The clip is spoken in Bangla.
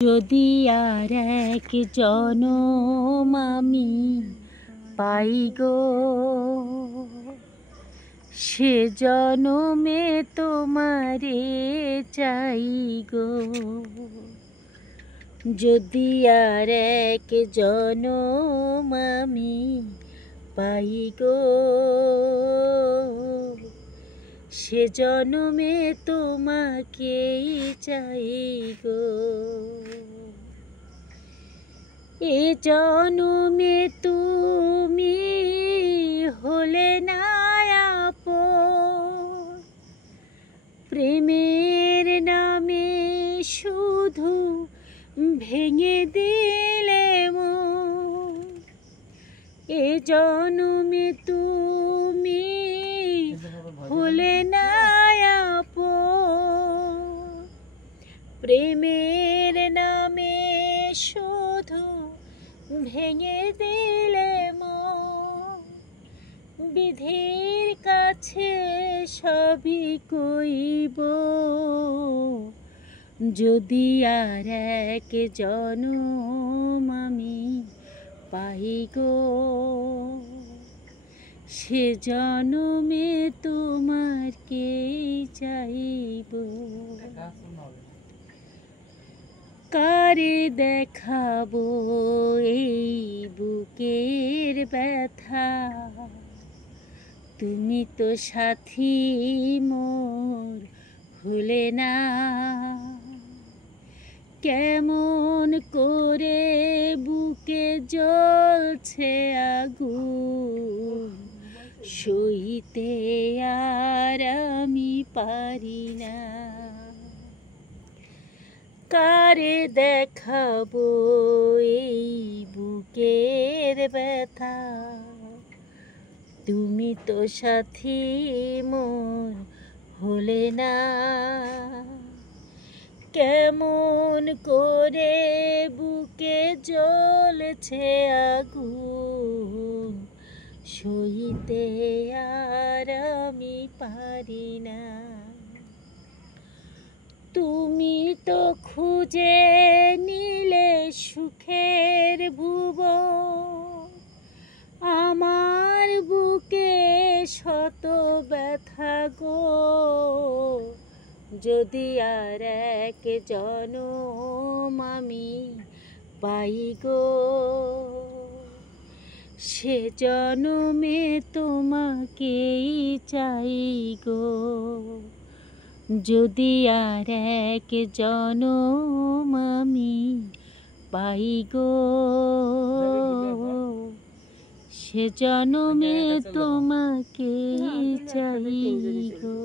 যদি আর এক জনম আমি পাই গো, সে জনমে তোমারে চাই গো। যদি আর এক জনম আমি পাই গো, সে জনমে তোমাকেই চাই গো। এ জনমে তুমি হলে না আপন, প্রেমের নামে শুধু ভেঙে দিলে মন। এ জনমে তুমি হলে না আপন, প্রেমের নামে শুধু ভেঙে দিলে মন। বিধির কাছে সবই কইব, যদি আর এক জনম আমি পাই গো, সে জনমে তোমারকেই চাইব। কারে দেখাবো এই বুকের ব্যথা, তুমি তো সাথী মোর হলে না। কেমন করে বুকে জ্বলছে আগুন, সইতে আর আমি পারি না। কারে দেখাবো এই বুকের ব্যথা, তুমি তো সাথী মোর হলে না। কেমন করে বুকে জ্বলছে আগুন, সইতে আর আমি পারি না। তুমি তো খুঁজে নিলে সুখের ভুবন, আমার বুকে শত ব্যথা গো। যদি আর এক জনম আমি পাই গো, সে জনমে তোমাকেই চাই গো। যদি আর এক জনম আমি পাই গো, সে জনমে তোমাকেই চাই গো।